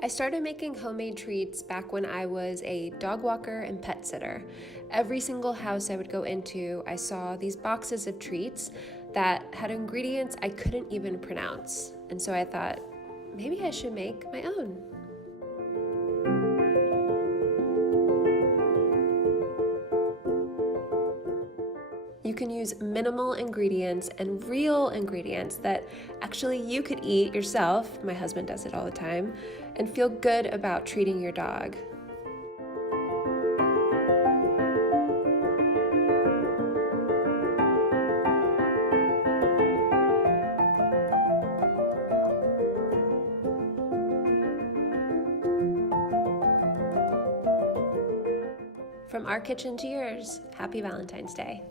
I started making homemade treats back when I was a dog walker and pet sitter. Every single house I would go into, I saw these boxes of treats that had ingredients I couldn't even pronounce. And so I thought, maybe I should make my own. You can use minimal ingredients and real ingredients that actually you could eat yourself, my husband does it all the time, and feel good about treating your dog. From our kitchen to yours, happy Valentine's Day.